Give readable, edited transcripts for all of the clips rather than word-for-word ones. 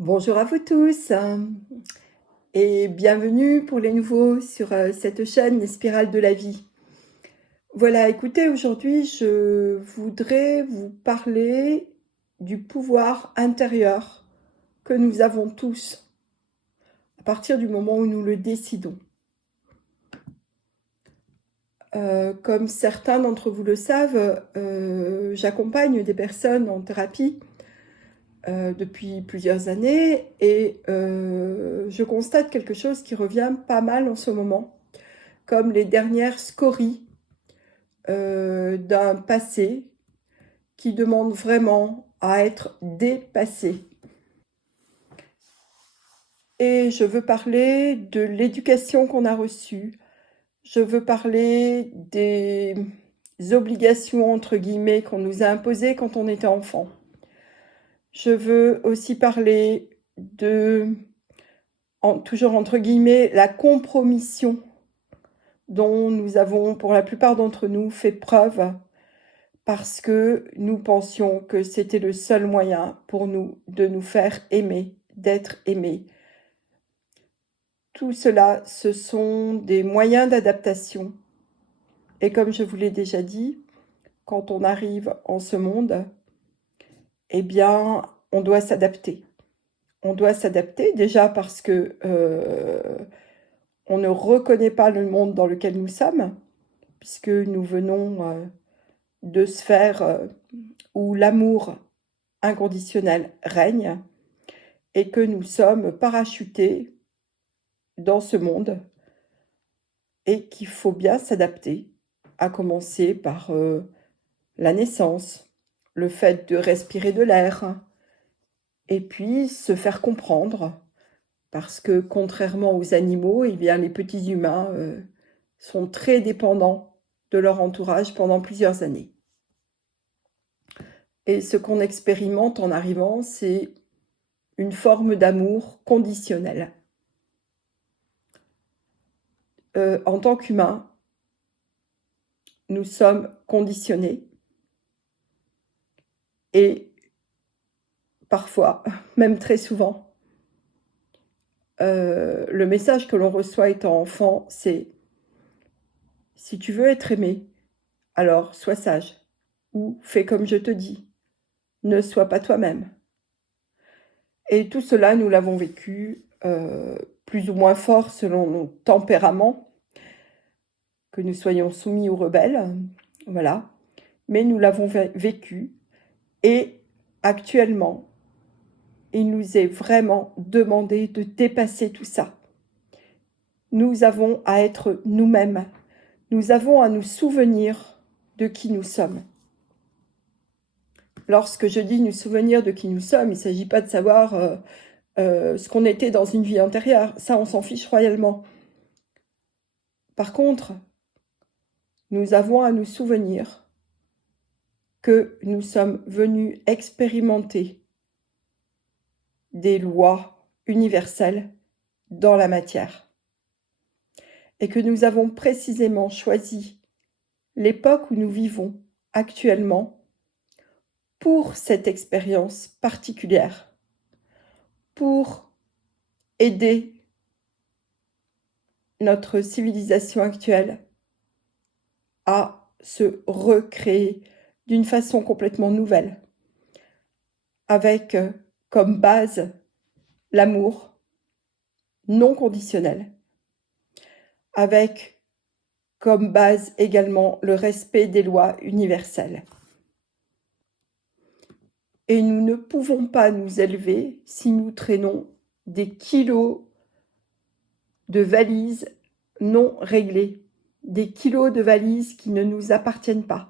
Bonjour à vous tous et bienvenue pour les nouveaux sur cette chaîne Les Spirales de la Vie. Voilà, écoutez, aujourd'hui je voudrais vous parler du pouvoir intérieur que nous avons tous à partir du moment où nous le décidons. Comme certains d'entre vous le savent, j'accompagne des personnes en thérapie depuis plusieurs années et je constate quelque chose qui revient pas mal en ce moment, comme les dernières scories d'un passé qui demande vraiment à être dépassé. Et je veux parler de l'éducation qu'on a reçue, je veux parler des obligations entre guillemets qu'on nous a imposées quand on était enfant. Je veux aussi parler de, toujours entre guillemets, la compromission dont nous avons, pour la plupart d'entre nous, fait preuve parce que nous pensions que c'était le seul moyen pour nous de nous faire aimer, d'être aimés. Tout cela, ce sont des moyens d'adaptation. Et comme je vous l'ai déjà dit, quand on arrive en ce monde, eh bien, on doit s'adapter. On doit s'adapter déjà parce que on ne reconnaît pas le monde dans lequel nous sommes, puisque nous venons de sphères où l'amour inconditionnel règne et que nous sommes parachutés dans ce monde et qu'il faut bien s'adapter, à commencer par la naissance, le fait de respirer de l'air et puis se faire comprendre parce que contrairement aux animaux, eh bien, les petits humains sont très dépendants de leur entourage pendant plusieurs années. Et ce qu'on expérimente en arrivant, c'est une forme d'amour conditionnel. En tant qu'humains, nous sommes conditionnés et parfois, même très souvent, le message que l'on reçoit étant enfant, c'est « si tu veux être aimé, alors sois sage ou fais comme je te dis, ne sois pas toi-même ». Et tout cela, nous l'avons vécu plus ou moins fort selon nos tempéraments, que nous soyons soumis ou rebelles, voilà. Mais nous l'avons vécu et actuellement, il nous est vraiment demandé de dépasser tout ça. Nous avons à être nous-mêmes. Nous avons à nous souvenir de qui nous sommes. Lorsque je dis nous souvenir de qui nous sommes, il ne s'agit pas de savoir ce qu'on était dans une vie antérieure. Ça, on s'en fiche royalement. Par contre, nous avons à nous souvenir que nous sommes venus expérimenter des lois universelles dans la matière et que nous avons précisément choisi l'époque où nous vivons actuellement pour cette expérience particulière, pour aider notre civilisation actuelle à se recréer d'une façon complètement nouvelle, avec comme base l'amour non conditionnel, avec comme base également le respect des lois universelles. Et nous ne pouvons pas nous élever si nous traînons des kilos de valises non réglées, des kilos de valises qui ne nous appartiennent pas.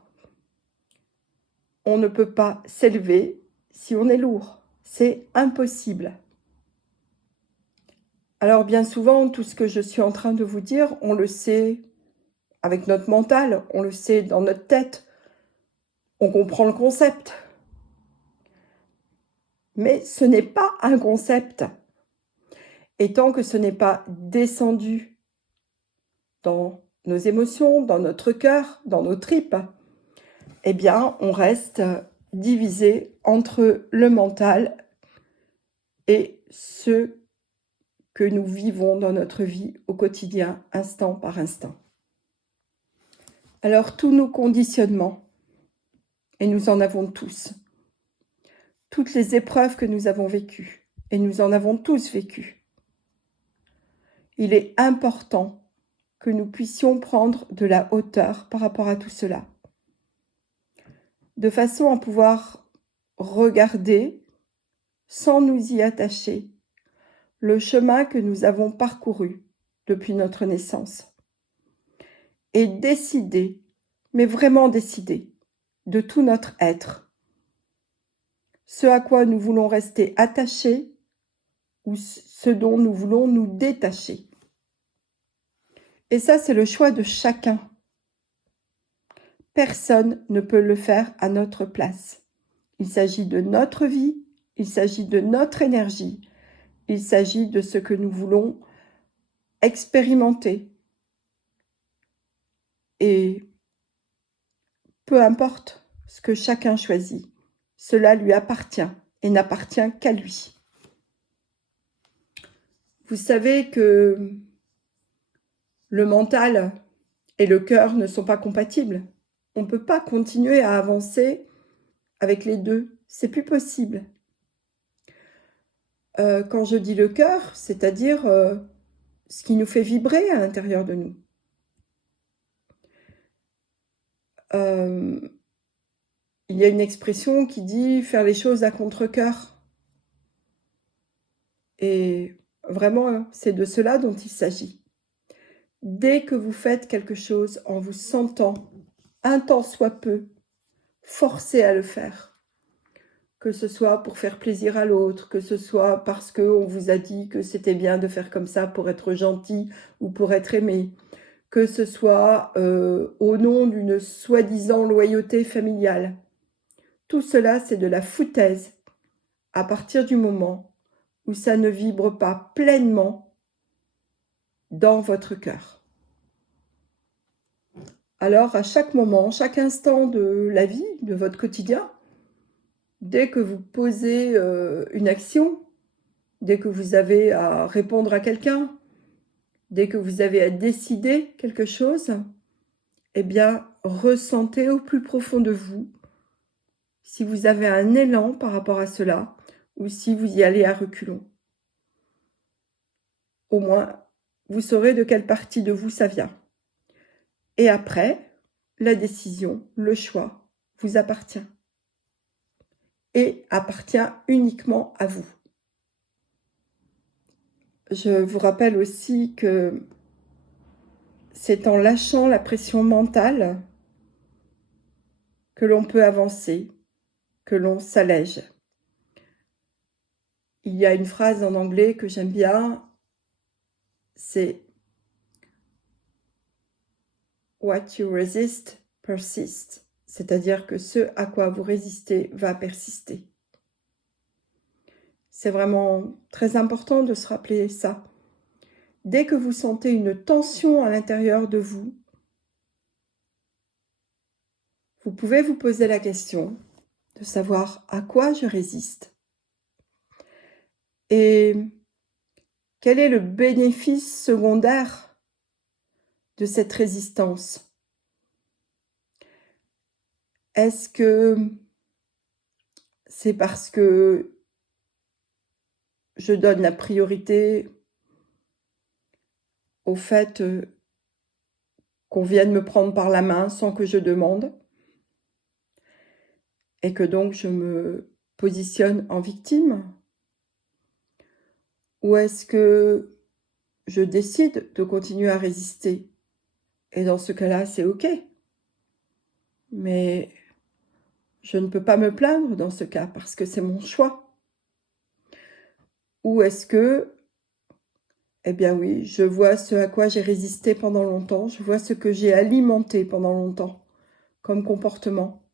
On ne peut pas s'élever si on est lourd, c'est impossible. Alors bien souvent, tout ce que je suis en train de vous dire, on le sait avec notre mental, on le sait dans notre tête, on comprend le concept. Mais ce n'est pas un concept. Et tant que ce n'est pas descendu dans nos émotions, dans notre cœur, dans nos tripes, eh bien, on reste divisé entre le mental et ce que nous vivons dans notre vie au quotidien, instant par instant. Alors tous nos conditionnements, et nous en avons tous, toutes les épreuves que nous avons vécues, et nous en avons tous vécues, il est important que nous puissions prendre de la hauteur par rapport à tout cela, de façon à pouvoir regarder, sans nous y attacher, le chemin que nous avons parcouru depuis notre naissance, et décider, mais vraiment décider, de tout notre être, ce à quoi nous voulons rester attachés ou ce dont nous voulons nous détacher. Et ça, c'est le choix de chacun. Personne ne peut le faire à notre place. Il s'agit de notre vie, il s'agit de notre énergie, il s'agit de ce que nous voulons expérimenter. Et peu importe ce que chacun choisit, cela lui appartient et n'appartient qu'à lui. Vous savez que le mental et le cœur ne sont pas compatibles. On ne peut pas continuer à avancer avec les deux. C'est plus possible. Quand je dis le cœur, c'est-à-dire ce qui nous fait vibrer à l'intérieur de nous. Il y a une expression qui dit faire les choses à contre-cœur. Et vraiment, c'est de cela dont il s'agit. Dès que vous faites quelque chose en vous sentant, un tant soit peu, forcé à le faire, que ce soit pour faire plaisir à l'autre, que ce soit parce qu'on vous a dit que c'était bien de faire comme ça pour être gentil ou pour être aimé, que ce soit au nom d'une soi-disant loyauté familiale. Tout cela, c'est de la foutaise à partir du moment où ça ne vibre pas pleinement dans votre cœur. Alors, à chaque moment, chaque instant de la vie, de votre quotidien, dès que vous posez une action, dès que vous avez à répondre à quelqu'un, dès que vous avez à décider quelque chose, eh bien, ressentez au plus profond de vous si vous avez un élan par rapport à cela ou si vous y allez à reculons. Au moins, vous saurez de quelle partie de vous ça vient. Et après, la décision, le choix, vous appartient. Et appartient uniquement à vous. Je vous rappelle aussi que c'est en lâchant la pression mentale que l'on peut avancer, que l'on s'allège. Il y a une phrase en anglais que j'aime bien, c'est « What you resist persists », c'est-à-dire que ce à quoi vous résistez va persister. C'est vraiment très important de se rappeler ça. Dès que vous sentez une tension à l'intérieur de vous, vous pouvez vous poser la question de savoir à quoi je résiste et quel est le bénéfice secondaire de cette résistance. Est-ce que c'est parce que je donne la priorité au fait qu'on vienne me prendre par la main sans que je demande et que donc je me positionne en victime? Ou est-ce que je décide de continuer à résister? Et dans ce cas-là, c'est OK. Mais je ne peux pas me plaindre dans ce cas parce que c'est mon choix. Ou est-ce que, eh bien oui, je vois ce à quoi j'ai résisté pendant longtemps, je vois ce que j'ai alimenté pendant longtemps comme comportement.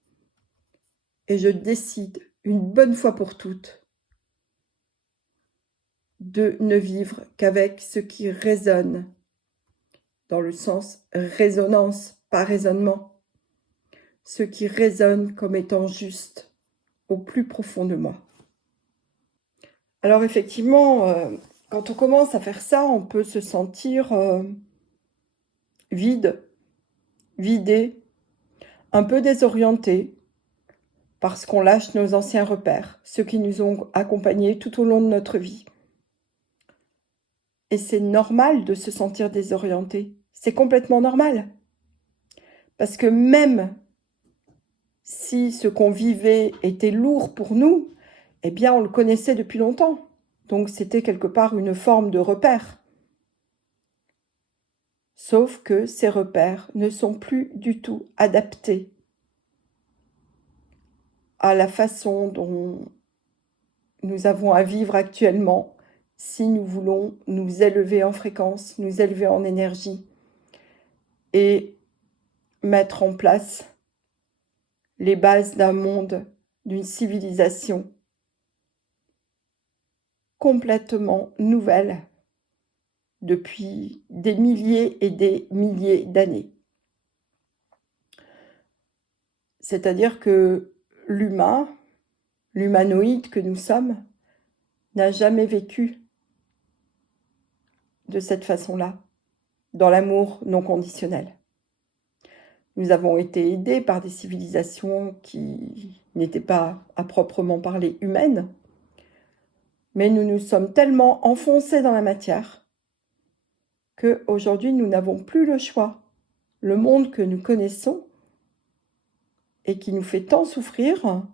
Et je décide, une bonne fois pour toutes, de ne vivre qu'avec ce qui résonne, dans le sens résonance, pas raisonnement, ce qui résonne comme étant juste au plus profond de moi. Alors effectivement, quand on commence à faire ça, on peut se sentir vide, vidé, un peu désorienté, parce qu'on lâche nos anciens repères, ceux qui nous ont accompagnés tout au long de notre vie. Et c'est normal de se sentir désorienté, c'est complètement normal. Parce que même si ce qu'on vivait était lourd pour nous, eh bien on le connaissait depuis longtemps. Donc c'était quelque part une forme de repère. Sauf que ces repères ne sont plus du tout adaptés à la façon dont nous avons à vivre actuellement si nous voulons nous élever en fréquence, nous élever en énergie et mettre en place les bases d'un monde, d'une civilisation complètement nouvelle depuis des milliers et des milliers d'années. C'est-à-dire que l'humain, l'humanoïde que nous sommes, n'a jamais vécu de cette façon-là, dans l'amour non conditionnel. Nous avons été aidés par des civilisations qui n'étaient pas à proprement parler humaines, mais nous nous sommes tellement enfoncés dans la matière qu'aujourd'hui nous n'avons plus le choix. Le monde que nous connaissons et qui nous fait tant souffrir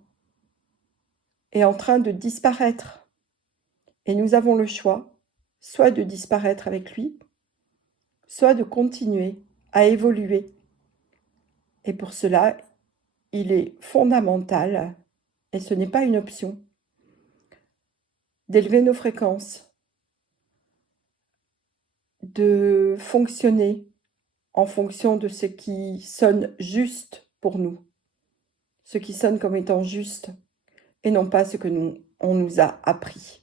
est en train de disparaître. Et nous avons le choix, soit de disparaître avec lui, soit de continuer à évoluer. Et pour cela, il est fondamental, et ce n'est pas une option, d'élever nos fréquences, de fonctionner en fonction de ce qui sonne juste pour nous, ce qui sonne comme étant juste, et non pas ce que on nous a appris.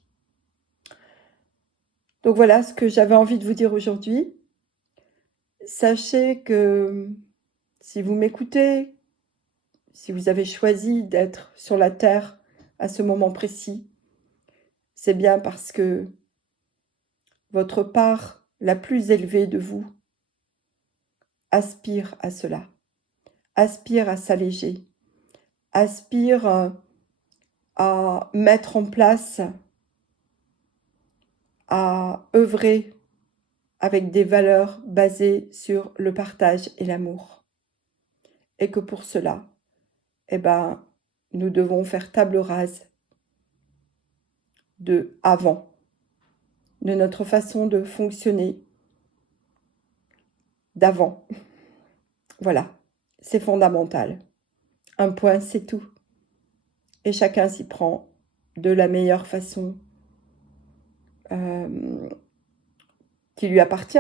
Donc voilà ce que j'avais envie de vous dire aujourd'hui. Sachez que si vous m'écoutez, si vous avez choisi d'être sur la Terre à ce moment précis, c'est bien parce que votre part la plus élevée de vous aspire à cela, aspire à s'alléger, aspire à mettre en place, à œuvrer avec des valeurs basées sur le partage et l'amour. Et que pour cela, nous devons faire table rase de avant, de notre façon de fonctionner d'avant. Voilà, c'est fondamental. Un point, c'est tout. Et chacun s'y prend de la meilleure façon qui lui appartient.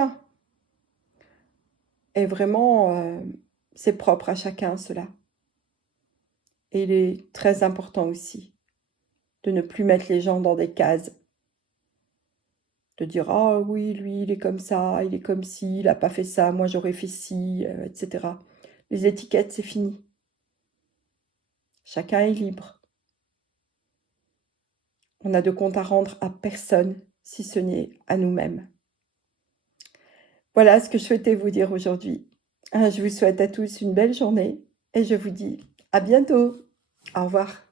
Et vraiment, c'est propre à chacun cela. Et il est très important aussi de ne plus mettre les gens dans des cases. De dire « Ah oui, lui, il est comme ça, il est comme ci, il n'a pas fait ça, moi j'aurais fait ci, etc. » Les étiquettes, c'est fini. Chacun est libre. On n'a de compte à rendre à personne, si ce n'est à nous-mêmes. Voilà ce que je souhaitais vous dire aujourd'hui. Je vous souhaite à tous une belle journée et je vous dis à bientôt. Au revoir.